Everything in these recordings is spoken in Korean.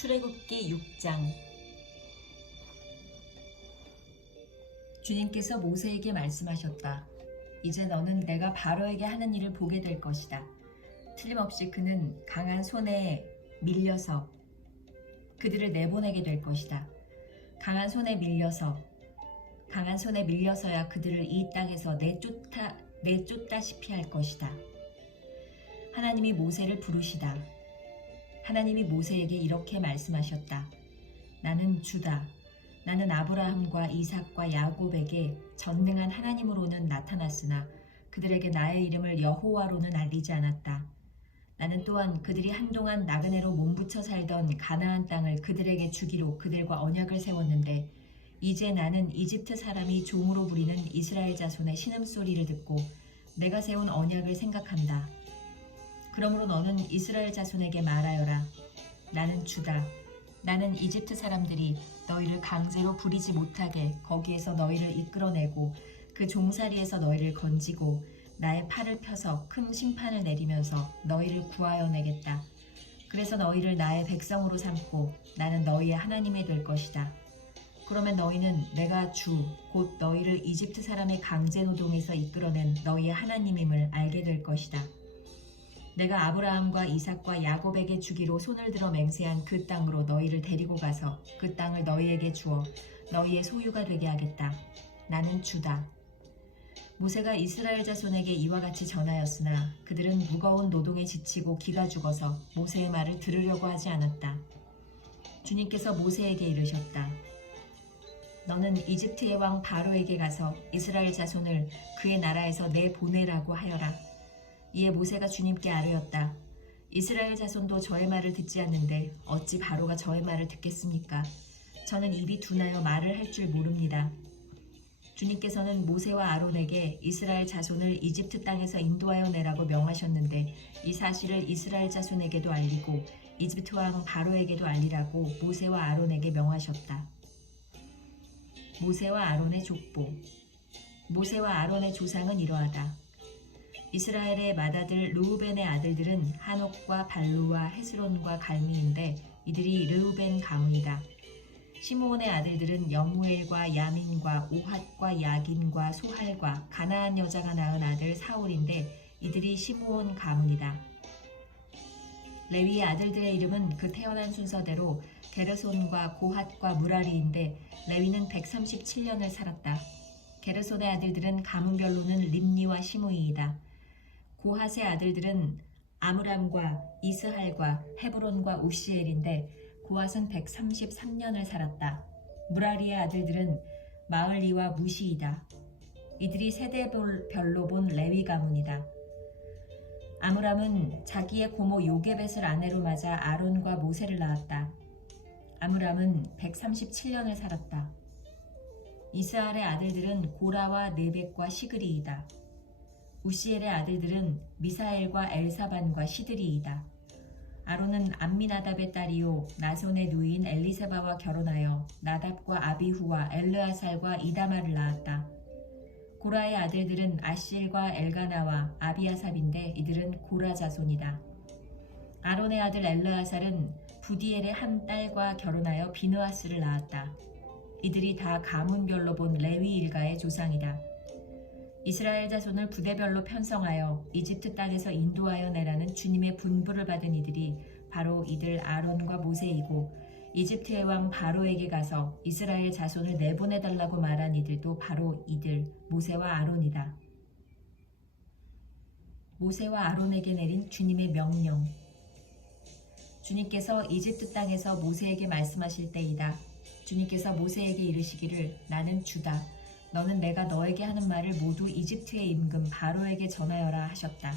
출애굽기 6장. 주님께서 모세에게 말씀하셨다. 이제 너는 내가 바로에게 하는 일을 보게 될 것이다. 틀림없이 그는 강한 손에 밀려서 그들을 내보내게 될 것이다. 강한 손에 밀려서야 그들을 이 땅에서 내쫓다시피 할 것이다. 하나님이 모세를 부르시다. 하나님이 모세에게 이렇게 말씀하셨다. 나는 주다. 나는 아브라함과 이삭과 야곱에게 전능한 하나님으로는 나타났으나 그들에게 나의 이름을 여호와로는 알리지 않았다. 나는 또한 그들이 한동안 나그네로 몸부쳐 살던 가나안 땅을 그들에게 주기로 그들과 언약을 세웠는데 이제 나는 이집트 사람이 종으로 부리는 이스라엘 자손의 신음소리를 듣고 내가 세운 언약을 생각한다. 그러므로 너는 이스라엘 자손에게 말하여라. 나는 주다. 나는 이집트 사람들이 너희를 강제로 부리지 못하게 거기에서 너희를 이끌어내고 그 종살이에서 너희를 건지고 나의 팔을 펴서 큰 심판을 내리면서 너희를 구하여 내겠다. 그래서 너희를 나의 백성으로 삼고 나는 너희의 하나님이 될 것이다. 그러면 너희는 내가 주, 곧 너희를 이집트 사람의 강제 노동에서 이끌어낸 너희의 하나님임을 알게 될 것이다. 내가 아브라함과 이삭과 야곱에게 주기로 손을 들어 맹세한 그 땅으로 너희를 데리고 가서 그 땅을 너희에게 주어 너희의 소유가 되게 하겠다. 나는 주다. 모세가 이스라엘 자손에게 이와 같이 전하였으나 그들은 무거운 노동에 지치고 기가 죽어서 모세의 말을 들으려고 하지 않았다. 주님께서 모세에게 이르셨다. 너는 이집트의 왕 바로에게 가서 이스라엘 자손을 그의 나라에서 내보내라고 하여라. 이에 모세가 주님께 아뢰었다. 이스라엘 자손도 저의 말을 듣지 않는데 어찌 바로가 저의 말을 듣겠습니까? 저는 입이 둔하여 말을 할 줄 모릅니다. 주님께서는 모세와 아론에게 이스라엘 자손을 이집트 땅에서 인도하여 내라고 명하셨는데 이 사실을 이스라엘 자손에게도 알리고 이집트 왕 바로에게도 알리라고 모세와 아론에게 명하셨다. 모세와 아론의 족보. 모세와 아론의 조상은 이러하다. 이스라엘의 맏아들 르우벤의 아들들은 하녹과 발루와 헤스론과 갈미인데 이들이 르우벤 가문이다. 시므온의 아들들은 여무엘과 야민과 오핫과 야긴과 소할과 가나안 여자가 낳은 아들 사울인데 이들이 시므온 가문이다. 레위의 아들들의 이름은 그 태어난 순서대로 게르손과 고핫과 무라리인데 레위는 137년을 살았다. 게르손의 아들들은 가문별로는 림니와 시므이이다. 고핫의 아들들은 아므람과 이스할과 헤브론과 우시엘인데 고핫은 133년을 살았다. 무라리의 아들들은 마을리와 무시이다. 이들이 세대별로 본 레위 가문이다. 아므람은 자기의 고모 요게벳을 아내로 맞아 아론과 모세를 낳았다. 아므람은 137년을 살았다. 이스할의 아들들은 고라와 네벡과 시그리이다. 우시엘의 아들들은 미사엘과 엘사반과 시드리이다. 아론은 암미나답의 딸이요 나손의 누이인 엘리세바와 결혼하여 나답과 아비후와 엘르아살과 이다마를 낳았다. 고라의 아들들은 아실과 엘가나와 아비아삽인데 이들은 고라 자손이다. 아론의 아들 엘르아살은 부디엘의 한 딸과 결혼하여 비느하스를 낳았다. 이들이 다 가문별로 본 레위 일가의 조상이다. 이스라엘 자손을 부대별로 편성하여 이집트 땅에서 인도하여 내라는 주님의 분부를 받은 이들이 바로 이들 아론과 모세이고 이집트의 왕 바로에게 가서 이스라엘 자손을 내보내달라고 말한 이들도 바로 이들 모세와 아론이다. 모세와 아론에게 내린 주님의 명령. 주님께서 이집트 땅에서 모세에게 말씀하실 때이다. 주님께서 모세에게 이르시기를 나는 주다. 너는 내가 너에게 하는 말을 모두 이집트의 임금 바로에게 전하여라 하셨다.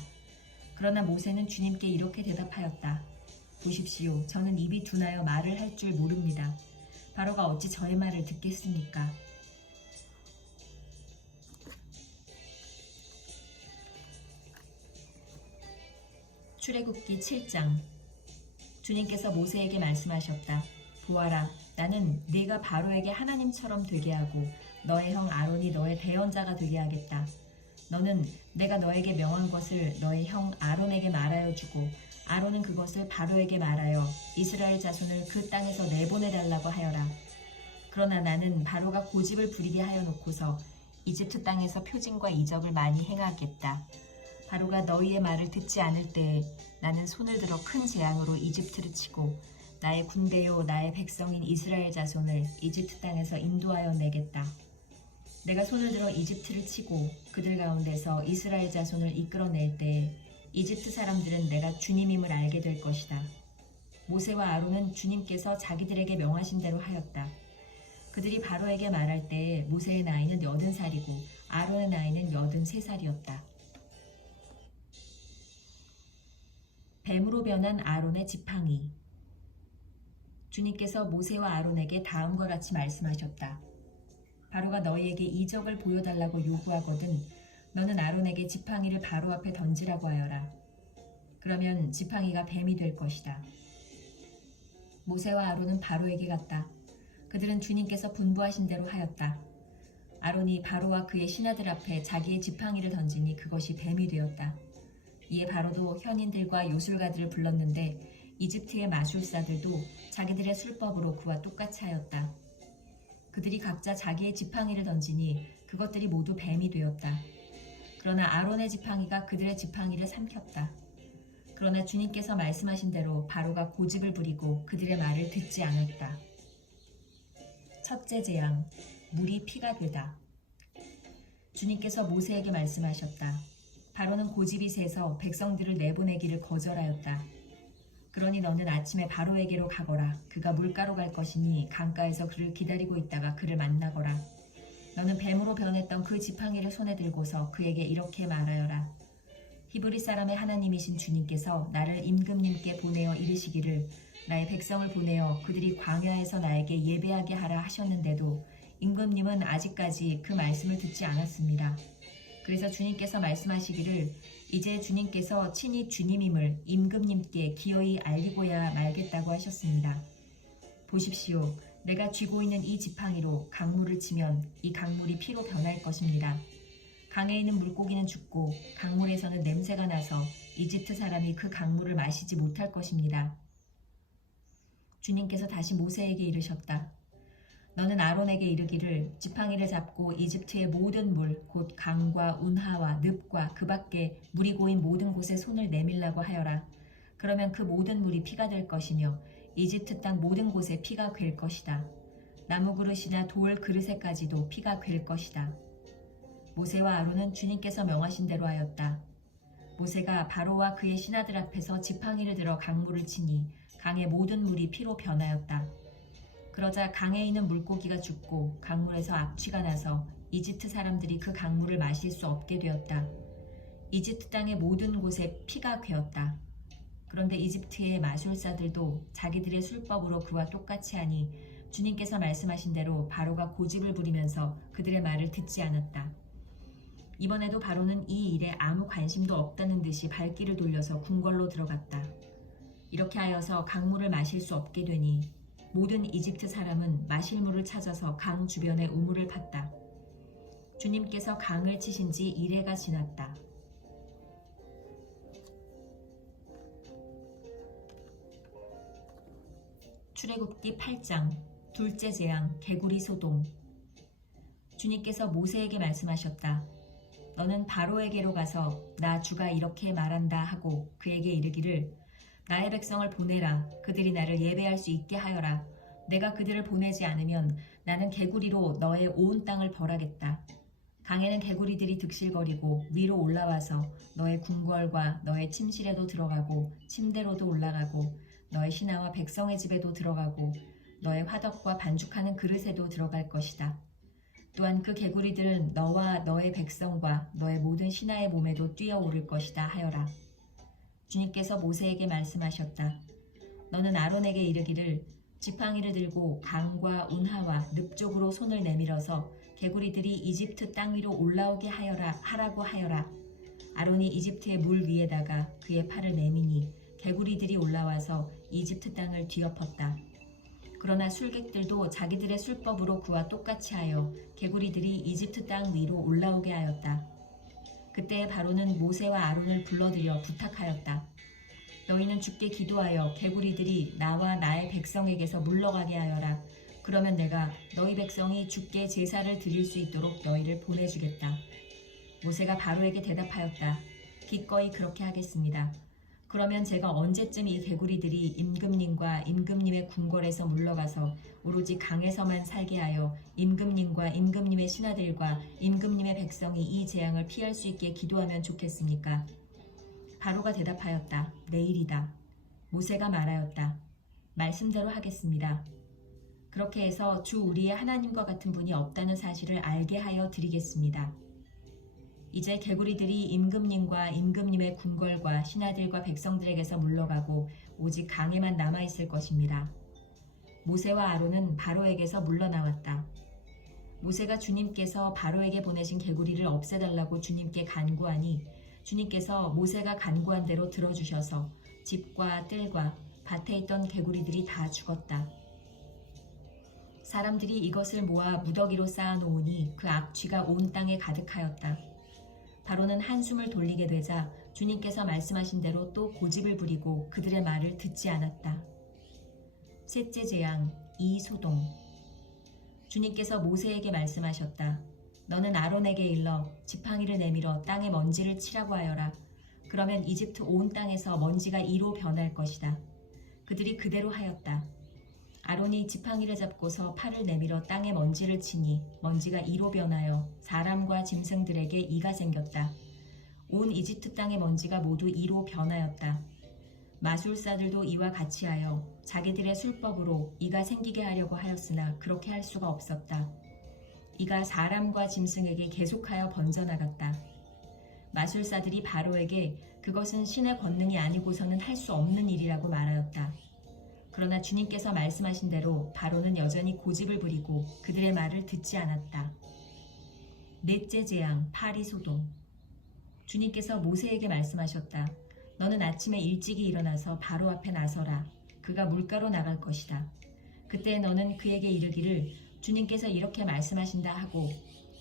그러나 모세는 주님께 이렇게 대답하였다. 보십시오. 저는 입이 둔하여 말을 할 줄 모릅니다. 바로가 어찌 저의 말을 듣겠습니까? 출애굽기 7장. 주님께서 모세에게 말씀하셨다. 보아라, 나는 네가 바로에게 하나님처럼 되게 하고 너의 형 아론이 너의 대언자가 되게 하겠다. 너는 내가 너에게 명한 것을 너의 형 아론에게 말하여 주고 아론은 그것을 바로에게 말하여 이스라엘 자손을 그 땅에서 내보내달라고 하여라. 그러나 나는 바로가 고집을 부리게 하여 놓고서 이집트 땅에서 표징과 이적을 많이 행하겠다. 바로가 너희의 말을 듣지 않을 때에 나는 손을 들어 큰 재앙으로 이집트를 치고 나의 군대요 나의 백성인 이스라엘 자손을 이집트 땅에서 인도하여 내겠다. 내가 손을 들어 이집트를 치고 그들 가운데서 이스라엘 자손을 이끌어낼 때에 이집트 사람들은 내가 주님임을 알게 될 것이다. 모세와 아론은 주님께서 자기들에게 명하신 대로 하였다. 그들이 바로에게 말할 때에 모세의 나이는 80살이고 아론의 나이는 83살이었다. 뱀으로 변한 아론의 지팡이. 주님께서 모세와 아론에게 다음과 같이 말씀하셨다. 바로가 너희에게 이적을 보여달라고 요구하거든 너는 아론에게 지팡이를 바로 앞에 던지라고 하여라. 그러면 지팡이가 뱀이 될 것이다. 모세와 아론은 바로에게 갔다. 그들은 주님께서 분부하신 대로 하였다. 아론이 바로와 그의 신하들 앞에 자기의 지팡이를 던지니 그것이 뱀이 되었다. 이에 바로도 현인들과 요술가들을 불렀는데 이집트의 마술사들도 자기들의 술법으로 그와 똑같이 하였다. 그들이 각자 자기의 지팡이를 던지니 그것들이 모두 뱀이 되었다. 그러나 아론의 지팡이가 그들의 지팡이를 삼켰다. 그러나 주님께서 말씀하신 대로 바로가 고집을 부리고 그들의 말을 듣지 않았다. 첫째 재앙, 물이 피가 되다. 주님께서 모세에게 말씀하셨다. 바로는 고집이 세서 백성들을 내보내기를 거절하였다. 그러니 너는 아침에 바로에게로 가거라. 그가 물가로 갈 것이니 강가에서 그를 기다리고 있다가 그를 만나거라. 너는 뱀으로 변했던 그 지팡이를 손에 들고서 그에게 이렇게 말하여라. 히브리 사람의 하나님이신 주님께서 나를 임금님께 보내어 이르시기를 나의 백성을 보내어 그들이 광야에서 나에게 예배하게 하라 하셨는데도 임금님은 아직까지 그 말씀을 듣지 않았습니다. 그래서 주님께서 말씀하시기를 이제 주님께서 친히 주님임을 임금님께 기어이 알리고야 말겠다고 하셨습니다. 보십시오. 내가 쥐고 있는 이 지팡이로 강물을 치면 이 강물이 피로 변할 것입니다. 강에 있는 물고기는 죽고 강물에서는 냄새가 나서 이집트 사람이 그 강물을 마시지 못할 것입니다. 주님께서 다시 모세에게 이르셨다. 너는 아론에게 이르기를 지팡이를 잡고 이집트의 모든 물, 곧 강과 운하와 늪과 그 밖에 물이 고인 모든 곳에 손을 내밀라고 하여라. 그러면 그 모든 물이 피가 될 것이며 이집트 땅 모든 곳에 피가 괸 것이다. 나무 그릇이나 돌 그릇에까지도 피가 괸 것이다. 모세와 아론은 주님께서 명하신 대로 하였다. 모세가 바로와 그의 신하들 앞에서 지팡이를 들어 강물을 치니 강의 모든 물이 피로 변하였다. 그러자 강에 있는 물고기가 죽고 강물에서 악취가 나서 이집트 사람들이 그 강물을 마실 수 없게 되었다. 이집트 땅의 모든 곳에 피가 괴었다. 그런데 이집트의 마술사들도 자기들의 술법으로 그와 똑같이 하니 주님께서 말씀하신 대로 바로가 고집을 부리면서 그들의 말을 듣지 않았다. 이번에도 바로는 이 일에 아무 관심도 없다는 듯이 발길을 돌려서 궁궐로 들어갔다. 이렇게 하여서 강물을 마실 수 없게 되니 모든 이집트 사람은 마실 물을 찾아서 강 주변에 우물을 팠다. 주님께서 강을 치신 지 이래가 지났다. 출애굽기 8장 둘째 재앙 개구리 소동. 주님께서 모세에게 말씀하셨다. 너는 바로에게로 가서 나 주가 이렇게 말한다 하고 그에게 이르기를 나의 백성을 보내라. 그들이 나를 예배할 수 있게 하여라. 내가 그들을 보내지 않으면 나는 개구리로 너의 온 땅을 벌하겠다. 강에는 개구리들이 득실거리고 위로 올라와서 너의 궁궐과 너의 침실에도 들어가고 침대로도 올라가고 너의 신하와 백성의 집에도 들어가고 너의 화덕과 반죽하는 그릇에도 들어갈 것이다. 또한 그 개구리들은 너와 너의 백성과 너의 모든 신하의 몸에도 뛰어오를 것이다 하여라. 주님께서 모세에게 말씀하셨다. 너는 아론에게 이르기를 지팡이를 들고 강과 운하와 늪 쪽으로 손을 내밀어서 개구리들이 이집트 땅 위로 올라오게 하라고 하여라. 아론이 이집트의 물 위에다가 그의 팔을 내미니 개구리들이 올라와서 이집트 땅을 뒤엎었다. 그러나 술객들도 자기들의 술법으로 그와 똑같이 하여 개구리들이 이집트 땅 위로 올라오게 하였다. 그때 바로는 모세와 아론을 불러들여 부탁하였다. 너희는 주께 기도하여 개구리들이 나와 나의 백성에게서 물러가게 하여라. 그러면 내가 너희 백성이 주께 제사를 드릴 수 있도록 너희를 보내주겠다. 모세가 바로에게 대답하였다. 기꺼이 그렇게 하겠습니다. 그러면 제가 언제쯤 이 개구리들이 임금님과 임금님의 궁궐에서 물러가서 오로지 강에서만 살게 하여 임금님과 임금님의 신하들과 임금님의 백성이 이 재앙을 피할 수 있게 기도하면 좋겠습니까? 바로가 대답하였다. 내일이다. 모세가 말하였다. 말씀대로 하겠습니다. 그렇게 해서 주 우리의 하나님과 같은 분이 없다는 사실을 알게 하여 드리겠습니다. 이제 개구리들이 임금님과 임금님의 궁궐과 신하들과 백성들에게서 물러가고 오직 강에만 남아있을 것입니다. 모세와 아론은 바로에게서 물러나왔다. 모세가 주님께서 바로에게 보내신 개구리를 없애달라고 주님께 간구하니 주님께서 모세가 간구한 대로 들어주셔서 집과 뜰과 밭에 있던 개구리들이 다 죽었다. 사람들이 이것을 모아 무더기로 쌓아놓으니 그 악취가 온 땅에 가득하였다. 바로는 한숨을 돌리게 되자 주님께서 말씀하신 대로 또 고집을 부리고 그들의 말을 듣지 않았다. 셋째 재앙, 이소동. 주님께서 모세에게 말씀하셨다. 너는 아론에게 일러 지팡이를 내밀어 땅에 먼지를 치라고 하여라. 그러면 이집트 온 땅에서 먼지가 이로 변할 것이다. 그들이 그대로 하였다. 아론이 지팡이를 잡고서 팔을 내밀어 땅에 먼지를 치니 먼지가 이로 변하여 사람과 짐승들에게 이가 생겼다. 온 이집트 땅의 먼지가 모두 이로 변하였다. 마술사들도 이와 같이 하여 자기들의 술법으로 이가 생기게 하려고 하였으나 그렇게 할 수가 없었다. 이가 사람과 짐승에게 계속하여 번져나갔다. 마술사들이 바로에게 그것은 신의 권능이 아니고서는 할 수 없는 일이라고 말하였다. 그러나 주님께서 말씀하신 대로 바로는 여전히 고집을 부리고 그들의 말을 듣지 않았다. 넷째 재앙, 파리소동. 주님께서 모세에게 말씀하셨다. 너는 아침에 일찍이 일어나서 바로 앞에 나서라. 그가 물가로 나갈 것이다. 그때 너는 그에게 이르기를 주님께서 이렇게 말씀하신다 하고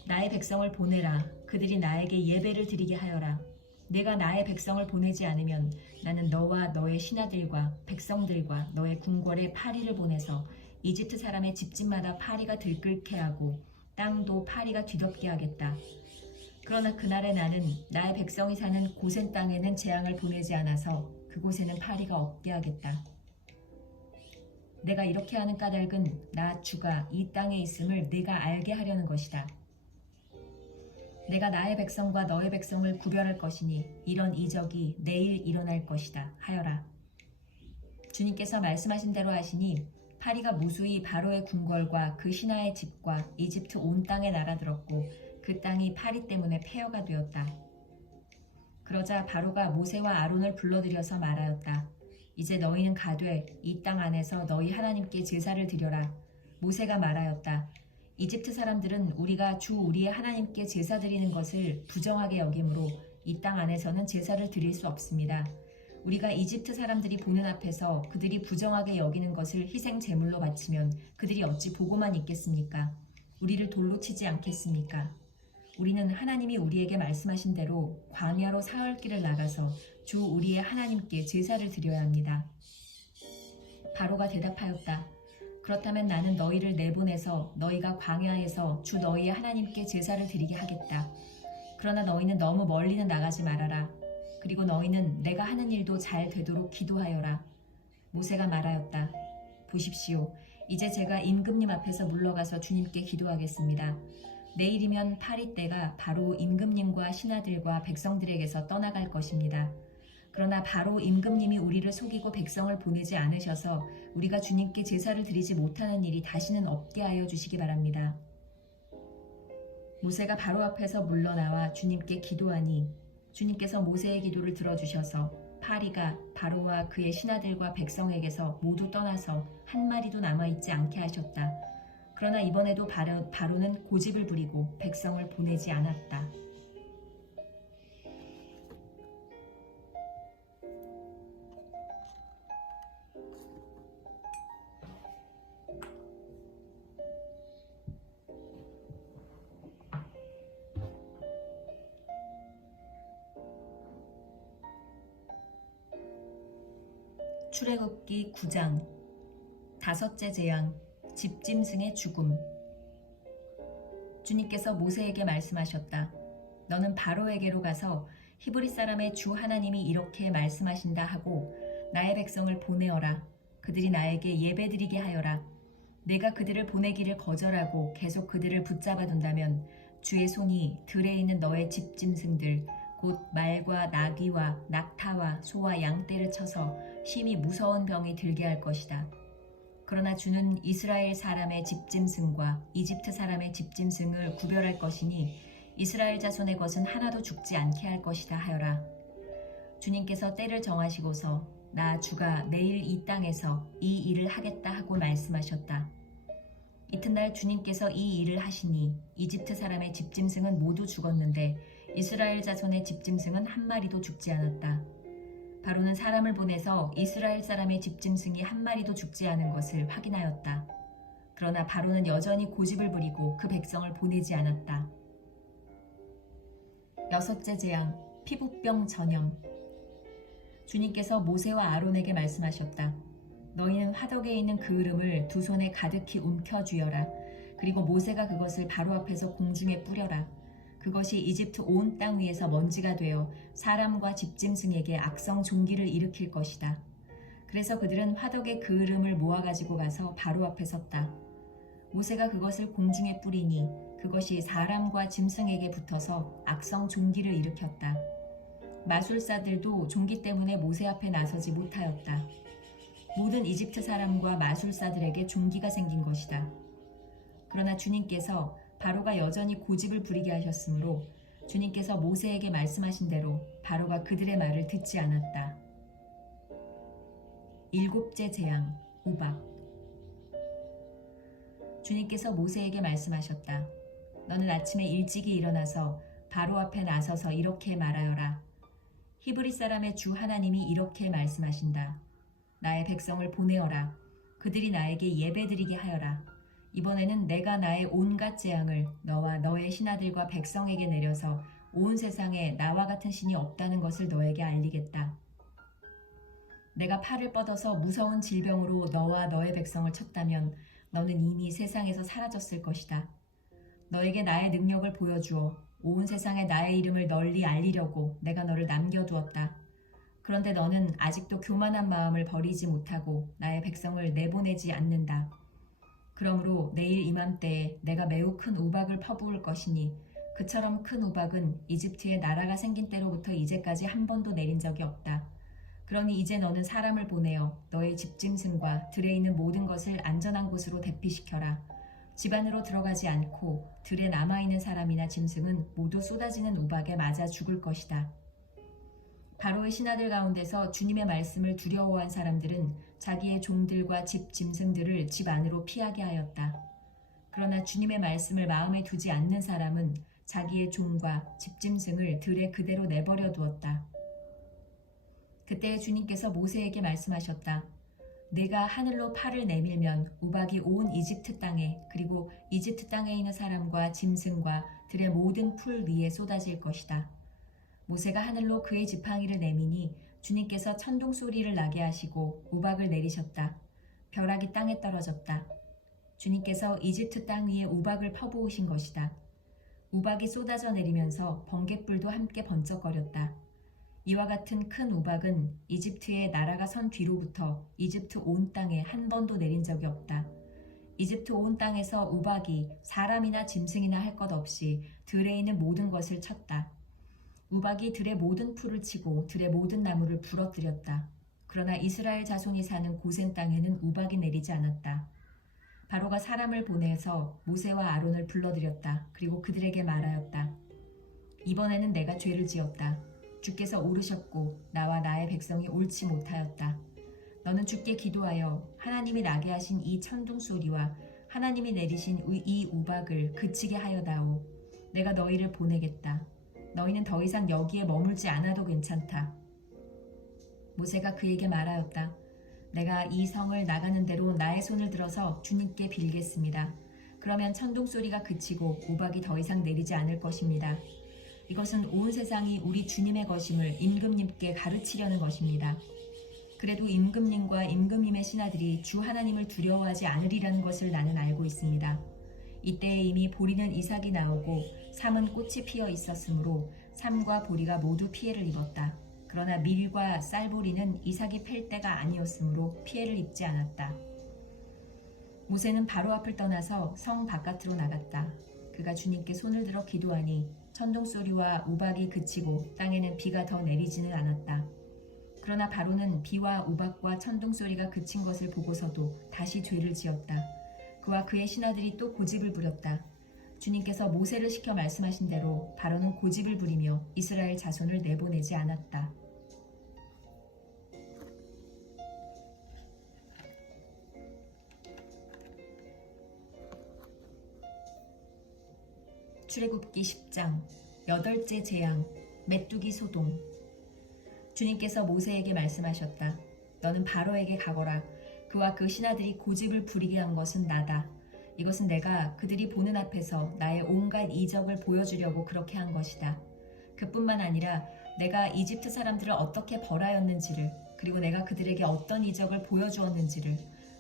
나의 백성을 보내라. 그들이 나에게 예배를 드리게 하여라. 내가 나의 백성을 보내지 않으면 나는 너와 너의 신하들과 백성들과 너의 궁궐에 파리를 보내서 이집트 사람의 집집마다 파리가 들끓게 하고 땅도 파리가 뒤덮게 하겠다. 그러나 그날에 나는 나의 백성이 사는 고센 땅에는 재앙을 보내지 않아서 그곳에는 파리가 없게 하겠다. 내가 이렇게 하는 까닭은 나 주가 이 땅에 있음을 네가 알게 하려는 것이다. 내가 나의 백성과 너의 백성을 구별할 것이니 이런 이적이 내일 일어날 것이다 하여라. 주님께서 말씀하신 대로 하시니 파리가 무수히 바로의 궁궐과 그 신하의 집과 이집트 온 땅에 날아들었고 그 땅이 파리 때문에 폐허가 되었다. 그러자 바로가 모세와 아론을 불러들여서 말하였다. 이제 너희는 가되 이 땅 안에서 너희 하나님께 제사를 드려라. 모세가 말하였다. 이집트 사람들은 우리가 주 우리의 하나님께 제사 드리는 것을 부정하게 여기므로 이 땅 안에서는 제사를 드릴 수 없습니다. 우리가 이집트 사람들이 보는 앞에서 그들이 부정하게 여기는 것을 희생 제물로 바치면 그들이 어찌 보고만 있겠습니까? 우리를 돌로 치지 않겠습니까? 우리는 하나님이 우리에게 말씀하신 대로 광야로 사흘길을 나가서 주 우리의 하나님께 제사를 드려야 합니다. 바로가 대답하였다. 그렇다면 나는 너희를 내보내서 너희가 광야에서 주 너희의 하나님께 제사를 드리게 하겠다. 그러나 너희는 너무 멀리는 나가지 말아라. 그리고 너희는 내가 하는 일도 잘 되도록 기도하여라. 모세가 말하였다. 보십시오. 이제 제가 임금님 앞에서 물러가서 주님께 기도하겠습니다. 내일이면 파리 때가 바로 임금님과 신하들과 백성들에게서 떠나갈 것입니다. 그러나 바로 임금님이 우리를 속이고 백성을 보내지 않으셔서 우리가 주님께 제사를 드리지 못하는 일이 다시는 없게 하여 주시기 바랍니다. 모세가 바로 앞에서 물러나와 주님께 기도하니 주님께서 모세의 기도를 들어주셔서 파리가 바로와 그의 신하들과 백성에게서 모두 떠나서 한 마리도 남아있지 않게 하셨다. 그러나 이번에도 바로는 고집을 부리고 백성을 보내지 않았다. 출애굽기 9장 다섯째 재앙 집짐승의 죽음. 주님께서 모세에게 말씀하셨다. 너는 바로에게로 가서 히브리 사람의 주 하나님이 이렇게 말씀하신다 하고 나의 백성을 보내어라. 그들이 나에게 예배드리게 하여라. 내가 그들을 보내기를 거절하고 계속 그들을 붙잡아 둔다면 주의 손이 들에 있는 너의 집짐승들 곧 말과 나귀와 낙타와 소와 양떼를 쳐서 심히 무서운 병이 들게 할 것이다. 그러나 주는 이스라엘 사람의 집짐승과 이집트 사람의 집짐승을 구별할 것이니 이스라엘 자손의 것은 하나도 죽지 않게 할 것이다 하여라. 주님께서 때를 정하시고서 나 주가 내일 이 땅에서 이 일을 하겠다 하고 말씀하셨다. 이튿날 주님께서 이 일을 하시니 이집트 사람의 집짐승은 모두 죽었는데 이스라엘 자손의 집짐승은 한 마리도 죽지 않았다. 바로는 사람을 보내서 이스라엘 사람의 집짐승이 한 마리도 죽지 않은 것을 확인하였다. 그러나 바로는 여전히 고집을 부리고 그 백성을 보내지 않았다. 여섯째 재앙, 피부병 전염. 주님께서 모세와 아론에게 말씀하셨다. 너희는 화덕에 있는 그을음을 두 손에 가득히 움켜쥐어라. 그리고 모세가 그것을 바로 앞에서 공중에 뿌려라. 그것이 이집트 온 땅 위에서 먼지가 되어 사람과 집짐승에게 악성 종기를 일으킬 것이다. 그래서 그들은 화덕의 그을음을 모아가지고 가서 바로 앞에 섰다. 모세가 그것을 공중에 뿌리니 그것이 사람과 짐승에게 붙어서 악성 종기를 일으켰다. 마술사들도 종기 때문에 모세 앞에 나서지 못하였다. 모든 이집트 사람과 마술사들에게 종기가 생긴 것이다. 그러나 주님께서 바로가 여전히 고집을 부리게 하셨으므로 주님께서 모세에게 말씀하신 대로 바로가 그들의 말을 듣지 않았다. 일곱째 재앙, 우박. 주님께서 모세에게 말씀하셨다. 너는 아침에 일찍이 일어나서 바로 앞에 나서서 이렇게 말하여라. 히브리 사람의 주 하나님이 이렇게 말씀하신다. 나의 백성을 보내어라. 그들이 나에게 예배드리게 하여라. 이번에는 내가 나의 온갖 재앙을 너와 너의 신하들과 백성에게 내려서 온 세상에 나와 같은 신이 없다는 것을 너에게 알리겠다. 내가 팔을 뻗어서 무서운 질병으로 너와 너의 백성을 쳤다면 너는 이미 세상에서 사라졌을 것이다. 너에게 나의 능력을 보여주어 온 세상에 나의 이름을 널리 알리려고 내가 너를 남겨두었다. 그런데 너는 아직도 교만한 마음을 버리지 못하고 나의 백성을 내보내지 않는다. 그러므로 내일 이맘때에 내가 매우 큰 우박을 퍼부을 것이니 그처럼 큰 우박은 이집트에 나라가 생긴 때로부터 이제까지 한 번도 내린 적이 없다. 그러니 이제 너는 사람을 보내어 너의 집짐승과 들에 있는 모든 것을 안전한 곳으로 대피시켜라. 집 안으로 들어가지 않고 들에 남아있는 사람이나 짐승은 모두 쏟아지는 우박에 맞아 죽을 것이다. 바로의 신하들 가운데서 주님의 말씀을 두려워한 사람들은 자기의 종들과 집 짐승들을 집 안으로 피하게 하였다. 그러나 주님의 말씀을 마음에 두지 않는 사람은 자기의 종과 집 짐승을 들에 그대로 내버려 두었다. 그때 주님께서 모세에게 말씀하셨다. 내가 하늘로 팔을 내밀면 우박이 온 이집트 땅에 그리고 이집트 땅에 있는 사람과 짐승과 들의 모든 풀 위에 쏟아질 것이다. 모세가 하늘로 그의 지팡이를 내미니 주님께서 천둥 소리를 나게 하시고 우박을 내리셨다. 벼락이 땅에 떨어졌다. 주님께서 이집트 땅 위에 우박을 퍼부으신 것이다. 우박이 쏟아져 내리면서 번갯불도 함께 번쩍거렸다. 이와 같은 큰 우박은 이집트의 나라가 선 뒤로부터 이집트 온 땅에 한 번도 내린 적이 없다. 이집트 온 땅에서 우박이 사람이나 짐승이나 할 것 없이 들에 있는 모든 것을 쳤다. 우박이 들의 모든 풀을 치고 들의 모든 나무를 부러뜨렸다. 그러나 이스라엘 자손이 사는 고센 땅에는 우박이 내리지 않았다. 바로가 사람을 보내서 모세와 아론을 불러들였다. 그리고 그들에게 말하였다. 이번에는 내가 죄를 지었다. 주께서 오르셨고 나와 나의 백성이 옳지 못하였다. 너는 주께 기도하여 하나님이 나게 하신 이 천둥 소리와 하나님이 내리신 이 우박을 그치게 하여다오. 내가 너희를 보내겠다. 너희는 더 이상 여기에 머물지 않아도 괜찮다. 모세가 그에게 말하였다. 내가 이 성을 나가는 대로 나의 손을 들어서 주님께 빌겠습니다. 그러면 천둥 소리가 그치고 우박이 더 이상 내리지 않을 것입니다. 이것은 온 세상이 우리 주님의 것임을 임금님께 가르치려는 것입니다. 그래도 임금님과 임금님의 신하들이 주 하나님을 두려워하지 않으리라는 것을 나는 알고 있습니다. 이때에 이미 보리는 이삭이 나오고 삼은 꽃이 피어 있었으므로 삼과 보리가 모두 피해를 입었다. 그러나 밀과 쌀보리는 이삭이 팰 때가 아니었으므로 피해를 입지 않았다. 모세는 바로 앞을 떠나서 성 바깥으로 나갔다. 그가 주님께 손을 들어 기도하니 천둥소리와 우박이 그치고 땅에는 비가 더 내리지는 않았다. 그러나 바로는 비와 우박과 천둥소리가 그친 것을 보고서도 다시 죄를 지었다. 그와 그의 신하들이 또 고집을 부렸다. 주님께서 모세를 시켜 말씀하신 대로 바로는 고집을 부리며 이스라엘 자손을 내보내지 않았다. 출애굽기 10장 8째 재앙 메뚜기 소동. 주님께서 모세에게 말씀하셨다. 너는 바로에게 가거라. 그와 그 신하들이 고집을 부리게 한 것은 나다. 이것은 내가 그들이 보는 앞에서 나의 온갖 이적을 보여주려고 그렇게 한 것이다. 그뿐만 아니라 내가 이집트 사람들을 어떻게 벌하였는지를, 그리고 내가 그들에게 어떤 이적을 보여주었는지를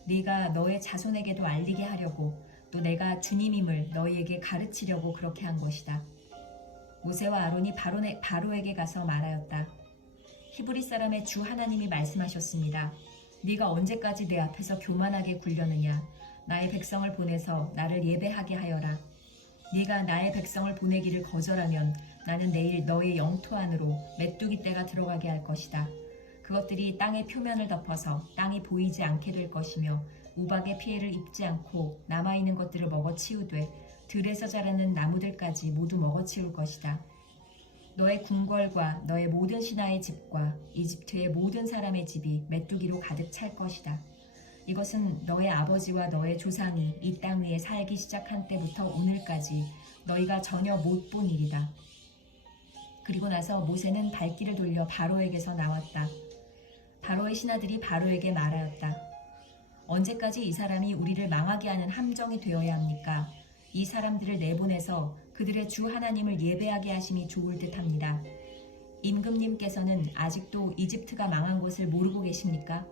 네가 너의 자손에게도 알리게 하려고, 또 내가 주님임을 너희에게 가르치려고 그렇게 한 것이다. 모세와 아론이 바로에게 가서 말하였다. 히브리 사람의 주 하나님이 말씀하셨습니다. 네가 언제까지 내 앞에서 교만하게 굴려느냐. 나의 백성을 보내서 나를 예배하게 하여라. 네가 나의 백성을 보내기를 거절하면 나는 내일 너의 영토 안으로 메뚜기 떼가 들어가게 할 것이다. 그것들이 땅의 표면을 덮어서 땅이 보이지 않게 될 것이며 우박의 피해를 입지 않고 남아있는 것들을 먹어치우되 들에서 자라는 나무들까지 모두 먹어치울 것이다. 너의 궁궐과 너의 모든 신하의 집과 이집트의 모든 사람의 집이 메뚜기로 가득 찰 것이다. 이것은 너의 아버지와 너의 조상이 이 땅 위에 살기 시작한 때부터 오늘까지 너희가 전혀 못 본 일이다. 그리고 나서 모세는 발길을 돌려 바로에게서 나왔다. 바로의 신하들이 바로에게 말하였다. 언제까지 이 사람이 우리를 망하게 하는 함정이 되어야 합니까? 이 사람들을 내보내서 그들의 주 하나님을 예배하게 하심이 좋을 듯합니다. 임금님께서는 아직도 이집트가 망한 것을 모르고 계십니까?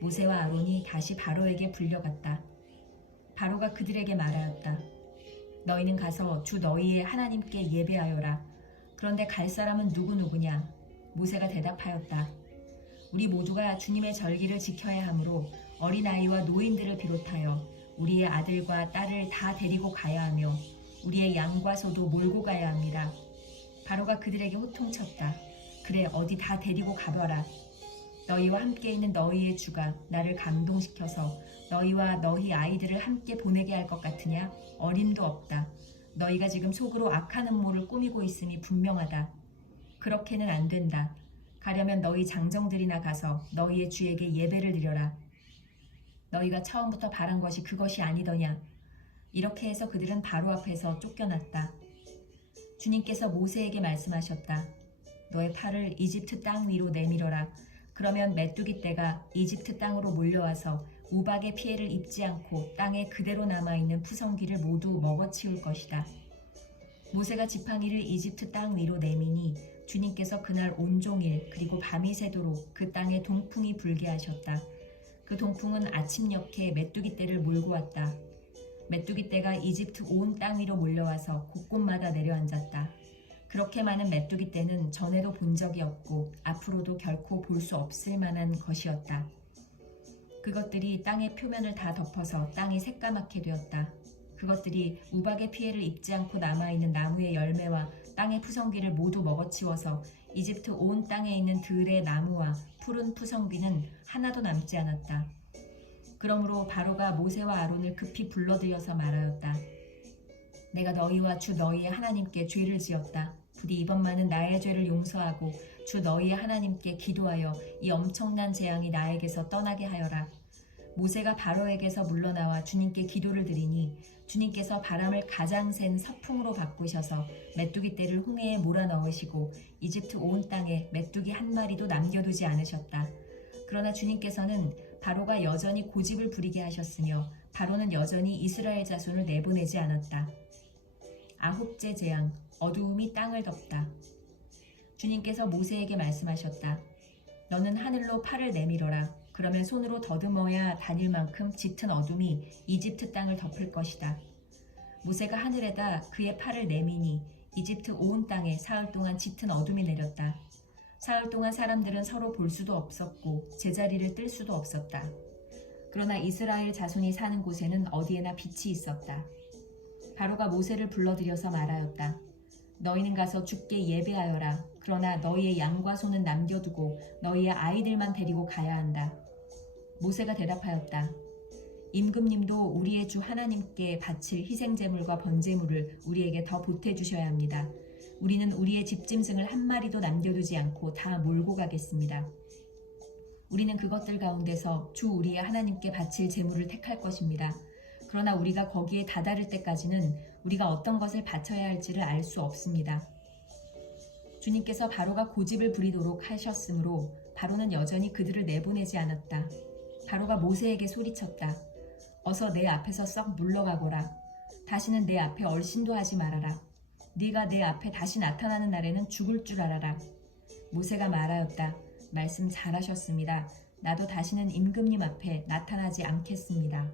모세와 아론이 다시 바로에게 불려갔다. 바로가 그들에게 말하였다. 너희는 가서 주 너희의 하나님께 예배하여라. 그런데 갈 사람은 누구냐? 모세가 대답하였다. 우리 모두가 주님의 절기를 지켜야 하므로 어린아이와 노인들을 비롯하여 우리의 아들과 딸을 다 데리고 가야 하며 우리의 양과 소도 몰고 가야 합니다. 바로가 그들에게 호통쳤다. 그래, 어디 다 데리고 가봐라. 너희와 함께 있는 너희의 주가 나를 감동시켜서 너희와 너희 아이들을 함께 보내게 할 것 같으냐? 어림도 없다. 너희가 지금 속으로 악한 음모를 꾸미고 있음이 분명하다. 그렇게는 안 된다. 가려면 너희 장정들이나 가서 너희의 주에게 예배를 드려라. 너희가 처음부터 바란 것이 그것이 아니더냐. 이렇게 해서 그들은 바로 앞에서 쫓겨났다. 주님께서 모세에게 말씀하셨다. 너의 팔을 이집트 땅 위로 내밀어라. 그러면 메뚜기 떼가 이집트 땅으로 몰려와서 우박의 피해를 입지 않고 땅에 그대로 남아있는 푸성귀를 모두 먹어치울 것이다. 모세가 지팡이를 이집트 땅 위로 내미니 주님께서 그날 온종일 그리고 밤이 새도록 그 땅에 동풍이 불게 하셨다. 그 동풍은 아침녘에 메뚜기 떼를 몰고 왔다. 메뚜기 떼가 이집트 온 땅 위로 몰려와서 곳곳마다 내려앉았다. 그렇게 많은 메뚜기 떼는 전에도 본 적이 없고 앞으로도 결코 볼 수 없을 만한 것이었다. 그것들이 땅의 표면을 다 덮어서 땅이 새까맣게 되었다. 그것들이 우박의 피해를 입지 않고 남아있는 나무의 열매와 땅의 푸성귀를 모두 먹어치워서 이집트 온 땅에 있는 들의 나무와 푸른 푸성귀는 하나도 남지 않았다. 그러므로 바로가 모세와 아론을 급히 불러들여서 말하였다. 내가 너희와 주 너희의 하나님께 죄를 지었다. 부디 이번만은 나의 죄를 용서하고 주 너희의 하나님께 기도하여 이 엄청난 재앙이 나에게서 떠나게 하여라. 모세가 바로에게서 물러나와 주님께 기도를 드리니 주님께서 바람을 가장 센 서풍으로 바꾸셔서 메뚜기 떼를 홍해에 몰아넣으시고 이집트 온 땅에 메뚜기 한 마리도 남겨두지 않으셨다. 그러나 주님께서는 바로가 여전히 고집을 부리게 하셨으며 바로는 여전히 이스라엘 자손을 내보내지 않았다. 아홉째 재앙, 어두움이 땅을 덮다. 주님께서 모세에게 말씀하셨다. 너는 하늘로 팔을 내밀어라. 그러면 손으로 더듬어야 다닐 만큼 짙은 어둠이 이집트 땅을 덮을 것이다. 모세가 하늘에다 그의 팔을 내미니 이집트 온 땅에 사흘 동안 짙은 어둠이 내렸다. 사흘 동안 사람들은 서로 볼 수도 없었고 제자리를 뜰 수도 없었다. 그러나 이스라엘 자손이 사는 곳에는 어디에나 빛이 있었다. 바로가 모세를 불러들여서 말하였다. 너희는 가서 주께 예배하여라. 그러나 너희의 양과 소는 남겨두고 너희의 아이들만 데리고 가야 한다. 모세가 대답하였다. 임금님도 우리의 주 하나님께 바칠 희생제물과 번제물을 우리에게 더 보태주셔야 합니다. 우리는 우리의 집짐승을 한 마리도 남겨두지 않고 다 몰고 가겠습니다. 우리는 그것들 가운데서 주 우리의 하나님께 바칠 제물을 택할 것입니다. 그러나 우리가 거기에 다다를 때까지는 우리가 어떤 것을 바쳐야 할지를 알 수 없습니다. 주님께서 바로가 고집을 부리도록 하셨으므로 바로는 여전히 그들을 내보내지 않았다. 바로가 모세에게 소리쳤다. 어서 내 앞에서 썩 물러가거라. 다시는 내 앞에 얼씬도 하지 말아라. 네가 내 앞에 다시 나타나는 날에는 죽을 줄 알아라. 모세가 말하였다. 말씀 잘하셨습니다. 나도 다시는 임금님 앞에 나타나지 않겠습니다.